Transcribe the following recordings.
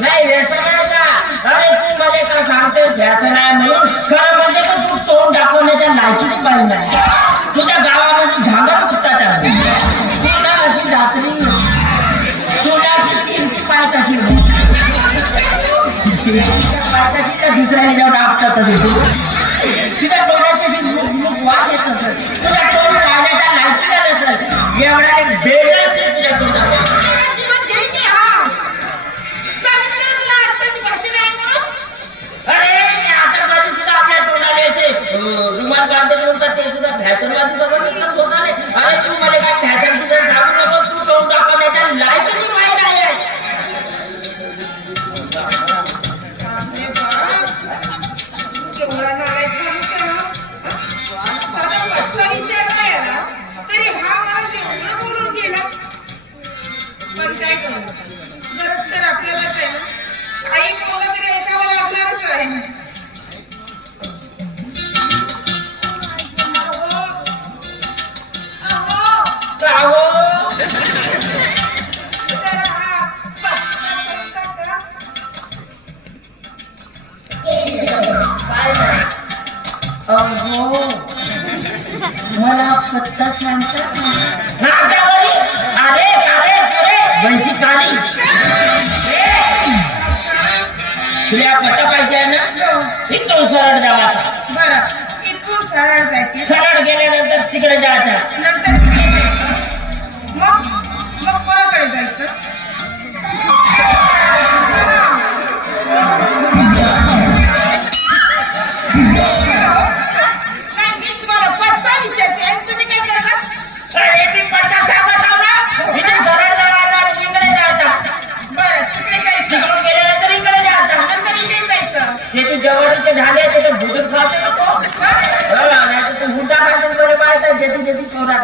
नाही तू मला का सांगते म्हणून. खरं म्हणजे तर तू तोंड दाखवण्याच्या लायकीच पाहिजे ना तुला आजकालची फॅशन आहे म्हणून? अरे ते आता माझी सुद्धा आपल्या तोंडाले असे अं, रुमाल बांधले ते सुद्धा फॅशनवादी जबरदस्त होताले अरे तू मला काय फॅशन तुझं पण काय गरज तर आपल्यालाच आहे ना. बोललं तरी ऐकावं लागणारच आहे. का मला फक्त सांगता वंची काळी तुला पत्ता पाहिजे ना? इथून सरळ जावाचा बरं. इथून सरळ जायचे. सरळ गेल्यानंतर तिकडे जायचं नंतर. मग? मग? तू जवळचे झाले ते तर भुजून खाते? नाही तर तू हुंडा खासून चोरा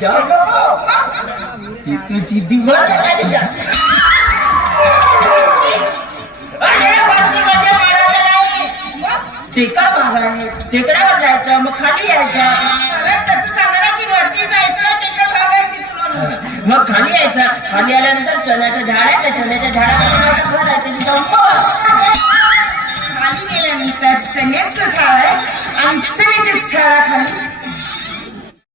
जाऊ नको. ती तू सिद्धी वर झाली का? अरे वरती म्हणजे मारायचं नाही. मग टेकड मारायचे टेकड्यावर जायचं मग खाली यायचं. ना की मग खाली यायचं. खाली आल्यानंतर चण्याच्या झाड आहे त्या चण्याच्या झाडाचं खाली गेल्यानंतर चण्याचं झाड